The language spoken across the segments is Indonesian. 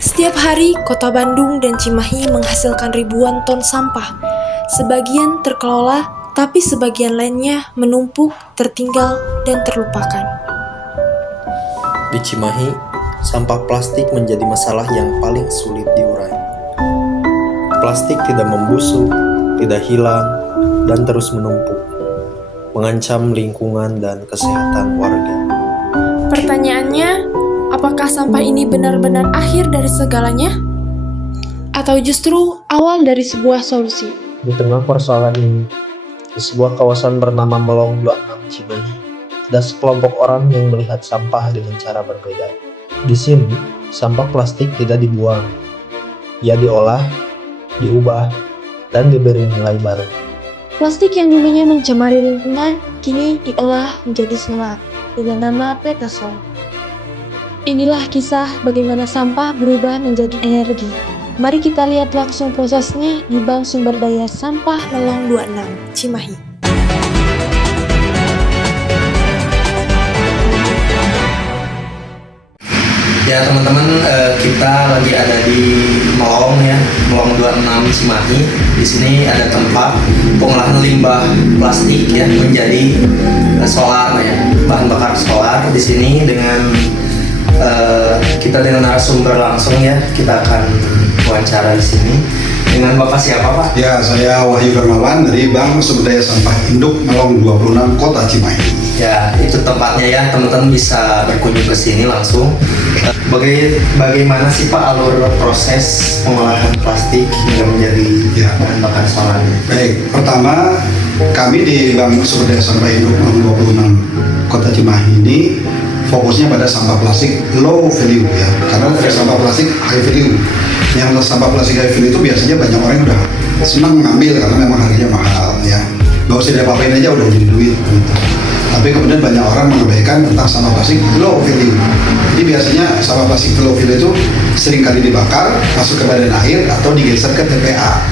Setiap hari, kota Bandung dan Cimahi menghasilkan ribuan ton sampah. Sebagian terkelola, tapi sebagian lainnya menumpuk, tertinggal, dan terlupakan. Di Cimahi, sampah plastik menjadi masalah yang paling sulit diurai. Plastik tidak membusuk, tidak hilang, dan terus menumpuk, mengancam lingkungan dan kesehatan warga. Pertanyaannya, apakah sampah ini benar-benar akhir dari segalanya? Atau justru awal dari sebuah solusi? Di tengah persoalan ini, di sebuah kawasan bernama Melong 26 Cimahi, ada sekelompok orang yang melihat sampah dengan cara berbeda. Di sini, sampah plastik tidak dibuang. Ia diolah, diubah, dan diberi nilai baru. Plastik yang dulunya mencemari lingkungan, kini diolah menjadi semak dengan nama Petasol. Inilah kisah bagaimana sampah berubah menjadi energi. Mari kita lihat langsung prosesnya di Bank Sumber Daya Sampah Melong 26, Cimahi. Ya teman-teman, kita lagi ada di Melong ya, Melong 26 Cimahi. Di sini ada tempat pengolahan limbah plastik ya menjadi solar ya, bahan bakar solar. Di sini dengan kita dengan narasumber langsung ya, kita akan wawancara di sini dengan Bapak siapa Pak? Ya, saya Wahyu Darmawan dari Bank Sumber Daya Sampah Induk Melong 26 Kota Cimahi. Ya, itu tempatnya ya, teman-teman bisa berkunjung ke sini langsung. Bagaimana sih Pak alur proses pengolahan plastik hingga menjadi bahan bakar solar? Baik, pertama kami di Bank Sumber Daya Sampah Induk Melong 26 Kota Cimahi ini fokusnya pada sampah plastik low value ya, karena dari sampah plastik high value. Yang sampah plastik high value itu biasanya banyak orang yang udah senang ngambil karena memang harganya mahal ya. Gak usah diapa-apain aja udah jadi duit gitu. Tapi kemudian banyak orang mengabaikan tentang sampah plastik low value. Jadi biasanya sampah plastik low value itu sering kali dibakar, masuk ke badan air atau digeser ke TPA.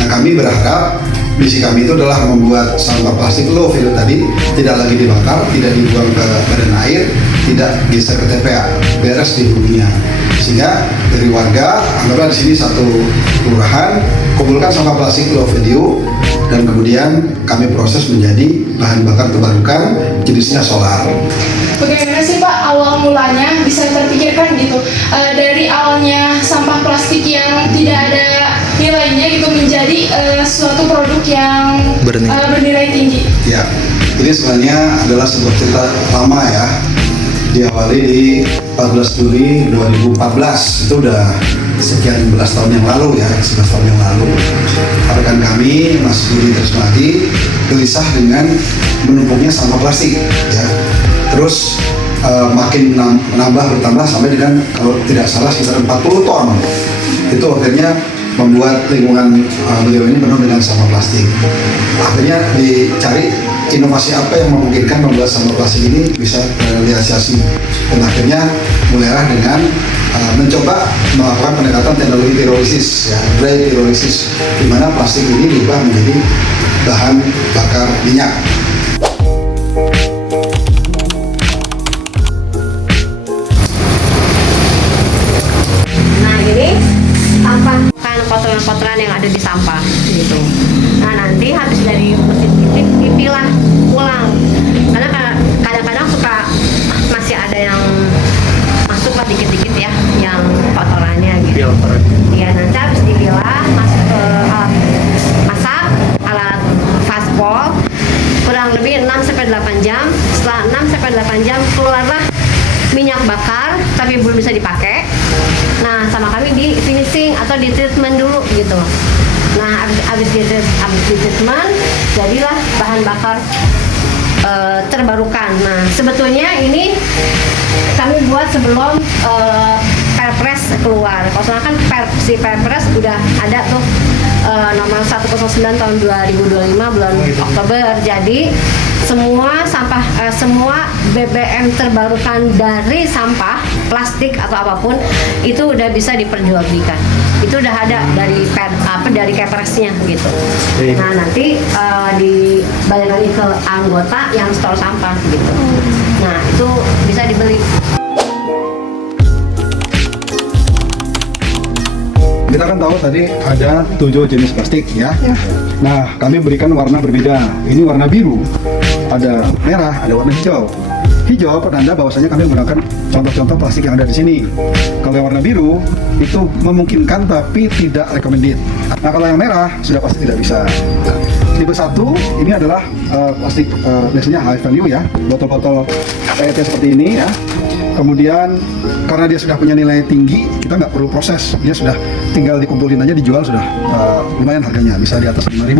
Nah, kami berharap misi kami itu adalah membuat sampah plastik low value tadi tidak lagi dibakar, tidak dibuang ke badan air, tidak geser ke TPA, beres di hulunya. Sehingga dari warga, anggaplah di sini satu kelurahan, kumpulkan sampah plastik low value dan kemudian kami proses menjadi bahan bakar terbarukan jenisnya solar. Bagaimana sih Pak awal mulanya bisa terpikirkan gitu dari awalnya sampah plastik yang tidak ada nilainya gitu menjadi suatu produk yang bernilai tinggi? Ya, ini sebenarnya adalah sebuah cerita lama ya. Diawali di 14 Juli 2014, itu udah sekian belas tahun yang lalu ya, 11 tahun yang lalu. Rekan kami, Mas Budi Tresmati, gelisah dengan menumpuknya sampah plastik ya. Terus makin bertambah sampai dengan kalau tidak salah sekitar 40 ton. Itu akhirnya membuat lingkungan beliau ini penuh dengan sampah plastik. Akhirnya dicari inovasi apa yang memungkinkan membuat sampah plastik ini bisa terrealisasi. Dan akhirnya mulailah dengan mencoba melakukan pendekatan teknologi pirolisis, ya, dry pyrolysis, di mana plastik ini diubah menjadi bahan bakar minyak. Nah, jadi sampah kan kotoran-kotoran yang ada di sampah gitu. Nah, nanti habis dari mesin titik dipilah ulang. Karena kadang-kadang suka masih ada yang masuk lah dikit-dikit ya, yang kotorannya gitu. Iya, nanti habis dipilah masuk ke alat masak, alat vaspol kurang lebih 6-8 jam. Setelah 6-8 jam keluarlah minyak bakar tapi belum bisa dipakai. Nah, sama kami di finishing atau di treatment dulu gitu. Nah, abis di treatment jadilah bahan bakar terbarukan. Nah, sebetulnya ini kami buat sebelum Perpres keluar. Kalau soalnya kan si Perpres udah ada tuh nomor 109 tahun 2025 bulan Oktober. Jadi semua BBM terbarukan dari sampah plastik atau apapun itu udah bisa diperjualbelikan. Itu udah ada dari Kepresnya gitu. Nah, nanti dibalik lagi ke anggota yang store sampah gitu. Nah, itu bisa dibeli. kita kan tahu tadi ada 7 jenis plastik ya. Nah, kami berikan warna berbeda. Ini warna biru, ada merah, ada warna hijau. Hijau penanda bahwasanya kami menggunakan contoh-contoh plastik yang ada di sini. Kalau yang warna biru itu memungkinkan tapi tidak recommended. Nah, kalau yang merah sudah pasti tidak bisa. Tipe 1 ini adalah plastik biasanya high value ya, botol-botol PET seperti ini ya. Kemudian karena dia sudah punya nilai tinggi, kita nggak perlu proses, dia sudah tinggal dikumpulin aja dijual sudah lumayan harganya, bisa di atas 5.000.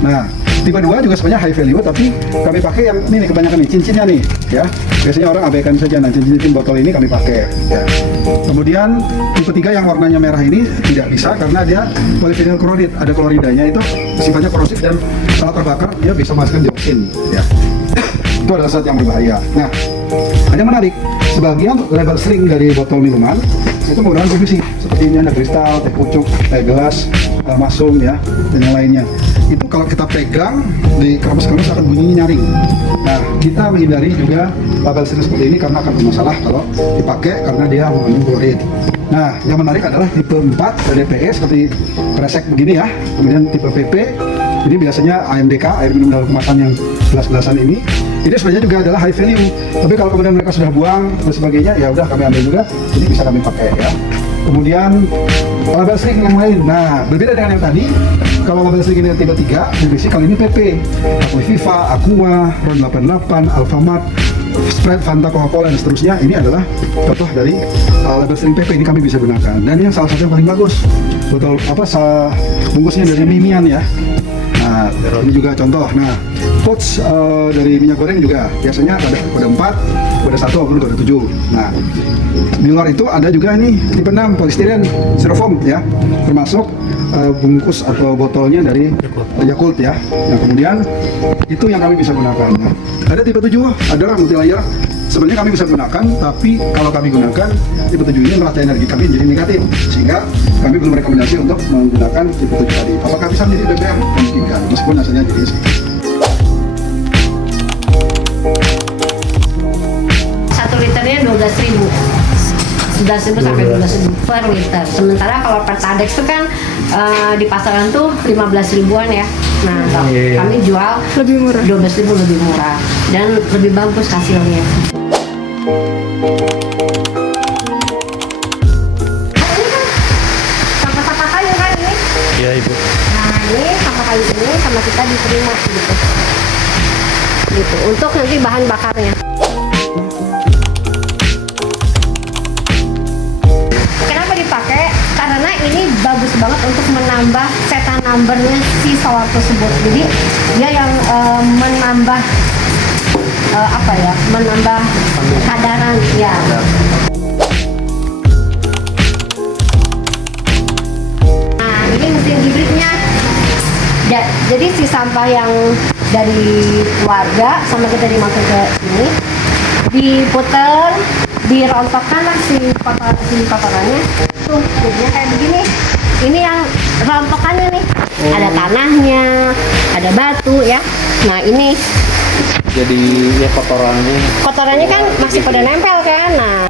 Nah, tipe 2 juga sebenarnya high value, tapi kami pakai yang ini nih, kebanyakan nih cincinnya nih ya. Biasanya orang abaikan saja, nah cincin botol ini kami pakai ya. Kemudian tipe 3 yang warnanya merah ini tidak bisa karena dia polyvinyl klorid, ada kloridanya, itu sifatnya korosif dan saat terbakar dia bisa menghasilkan dioksin ya. Itu adalah zat yang berbahaya. Nah, ada yang menarik, sebagian label sering dari botol minuman itu menggunakan PVC, seperti ini ada kristal, teh pucuk, teh gelas, masung ya, dan yang lainnya. Itu kalau kita pegang di keremas-keremas akan bunyi nyaring. Nah, kita menghindari juga label sering seperti ini karena akan bermasalah kalau dipakai karena dia mengandung klorid. Nah, yang menarik adalah tipe 4 DPE seperti kresek begini ya. Kemudian tipe PP, ini biasanya AMDK, air minum dalam kemasan yang gelas-gelasan ini sebenarnya juga adalah high value. Tapi kalau kemudian mereka sudah buang dan sebagainya, ya udah kami ambil juga, ini bisa kami pakai ya. Kemudian label sering yang lain. Nah, berbeda dengan yang tadi. Kalau label sering ini tipe 3, PVC, kali ini PP. Viva, Aqua, Ron 88, Alfamart, Sprite, Fanta, Coca-Cola dan seterusnya. Ini adalah contoh dari label sering PP, ini kami bisa gunakan. Dan yang salah satu yang paling bagus, botol bungkusnya dari Mimian ya. Nah, ini juga contoh. Nah, pouch dari minyak goreng juga biasanya ada kode 4, kode 1 maupun kode 7. Nah, di luar itu ada juga nih tipe 6 polistiren styrofoam ya, termasuk bungkus atau botolnya dari Yakult ya. Nah, kemudian itu yang kami bisa gunakan. Nah, ada tipe 7 adalah multi layer. Sebenarnya kami bisa gunakan, tapi kalau kami gunakan tipe 7 ini melatih energi kami jadi negatif, sehingga kami belum rekomendasi untuk menggunakan tipe 7 tadi. Apakah bisa menjadi BBM? Memungkinkan, meskipun hasilnya jenis. 1 liternya 12.000. 11.000 sampai 12.000 per liter. Sementara kalau Pertadex itu kan di pasaran tuh 15 ribuan ya. Nah, kami jual Lebih murah. 12.000 lebih murah dan lebih bagus hasilnya. Sampah-sampah kayu kan ini? Iya, Ibu. Nah, ini sampah kayu ini sama kita diterima gitu. Gitu. Untuk nanti bahan bakarnya. Kenapa dipakai? Karena ini bagus banget untuk menambah setan numbernya si solar tersebut. Jadi dia yang menambah menambah kadaran ya. Nah, ini mesin hibridnya. Jadi si sampah yang dari warga sama kita dimasuk ke sini, diputer, dirontokkan lah si kotorannya. Tuh, jadinya kayak begini. Ini yang rontokannya nih. Ada tanahnya, ada batu ya. Nah, ini Jadi ya kotorannya kan masih pada nempel kan. Nah,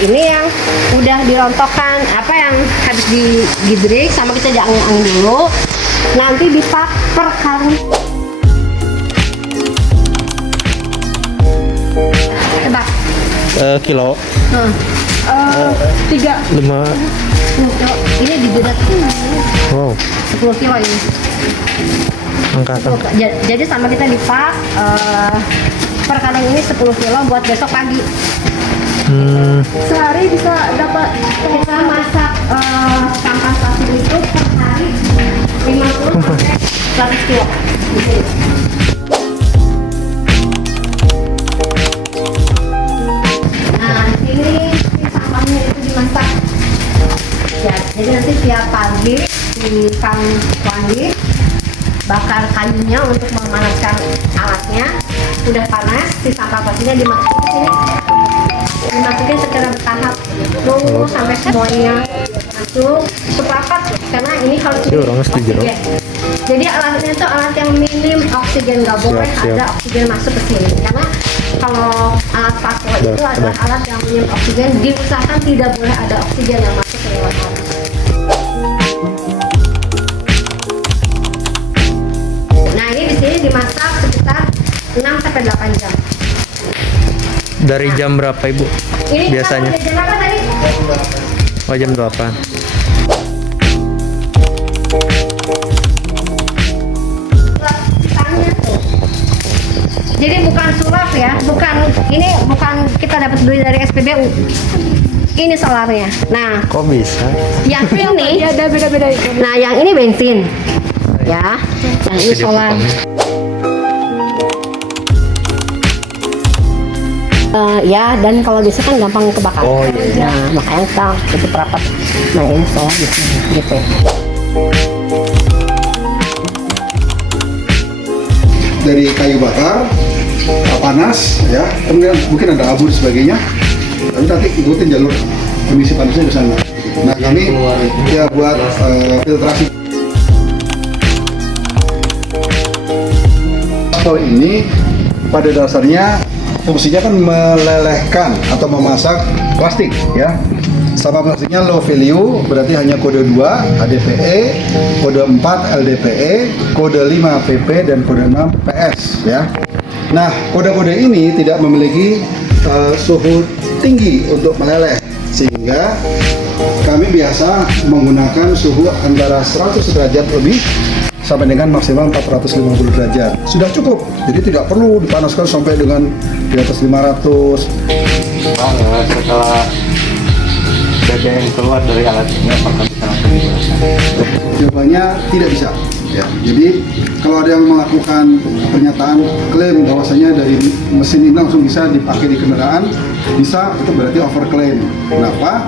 ini yang udah dirontokkan, apa yang habis digidrik sama kita diangin dulu, nanti dipak per karung. Tebak. kilo 3. 5. Ini diberat Wow, 10 kilo ini. angkatan. Jadi sama kita dipak per karung ini 10 kilo buat besok pagi. Sehari bisa dapat Kita masak sampah plastik itu per hari 50 sampai 100 kilo. Nah, ini si sampahnya itu dimasak. Ya, jadi nanti tiap pagi di Kang Wandi bakar kayunya untuk memanaskan alatnya. Udah panas, si sampah plastiknya dimasukin ke sini. Dimasukin secara bertahap, tunggu sampai semuanya masuk sepakat, karena ini harus oksigen. Jadi alatnya itu alat yang minim oksigen, nggak boleh ada oksigen masuk ke sini, karena kalau alat vasko itu adalah alat yang menyimpan oksigen, diusahakan tidak boleh ada oksigen yang masuk ke lewat alat. Nah, ini di sini dimasak sekitar 6-8 jam. Dari jam berapa Ibu? Ini Biasanya? jam berapa tadi? Oh, jam 8. Jadi bukan sulap ya, ini bukan kita dapat beli dari SPBU. Ini solarnya. Nah, Kok bisa? yang ini Ya ada beda-beda itu. nah yang ini bensin. Ya, yang ini solar. Ya, dan kalau bisa kan gampang kebakar. Oh, iya. Nah, makanya kita tutup rapat. Nah, ini solar di sini, gitu. Dari kayu bakar, panas, ya, kemudian mungkin ada abu dan sebagainya. Tapi nanti ikutin jalur emisi panasnya ke sana. Nah, kami ya buat filtrasi. Vasko ini pada dasarnya fungsinya kan melelehkan atau memasak plastik, ya. Sampah plastiknya low value, berarti hanya kode 2 ADPE, kode 4 LDPE, kode 5 PP, dan kode 6 PS, ya. Nah, kode-kode ini tidak memiliki suhu tinggi untuk meleleh, sehingga kami biasa menggunakan suhu antara 100 derajat lebih sampai dengan maksimal 450 derajat. Sudah cukup, jadi tidak perlu dipanaskan sampai dengan di atas 500. Setelah BBM keluar dari alat ini, apakah bisa langsung digunakan? Jawabannya tidak bisa. Ya, jadi kalau ada yang melakukan pernyataan klaim bahwasanya dari mesin ini langsung bisa dipakai di kendaraan, bisa, itu berarti overclaim. Kenapa?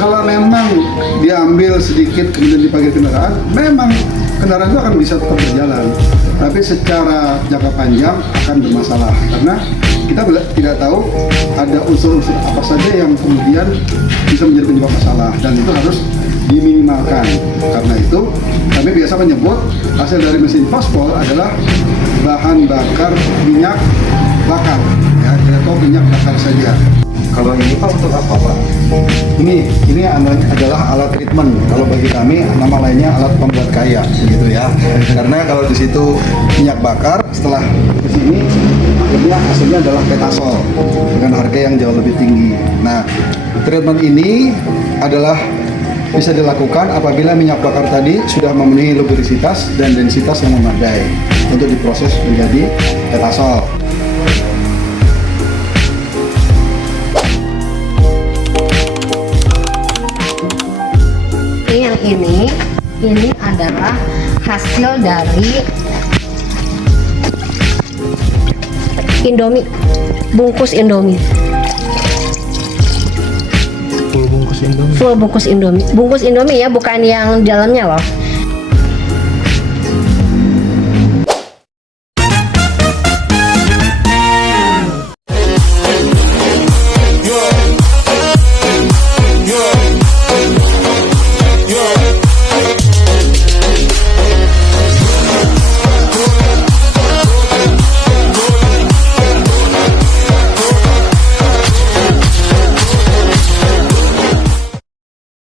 Kalau memang diambil sedikit kemudian dipakai di kendaraan, memang kendaraan itu akan bisa tetap berjalan, tapi secara jangka panjang akan bermasalah karena kita tidak tahu ada unsur-unsur apa saja yang kemudian bisa menjadi penyebab masalah, dan itu harus diminimalkan. Karena itu kami biasa menyebut hasil dari mesin vaskol adalah bahan bakar minyak bakar, ya, atau minyak bakar saja. Kalau ini Pak untuk apa Pak? Ini adalah alat treatment. Kalau bagi kami nama lainnya alat pembuat kaya, gitu ya. Karena kalau di situ minyak bakar, setelah ke sini akhirnya hasilnya adalah petasol dengan harga yang jauh lebih tinggi. Nah, treatment ini adalah bisa dilakukan apabila minyak bakar tadi sudah memenuhi lubrisitas dan densitas yang memadai untuk diproses menjadi petasol. Yang ini adalah hasil dari Indomie, bungkus Indomie. Full bungkus Indomie. Full bungkus Indomie. Bungkus Indomie ya, bukan yang dalamnya loh.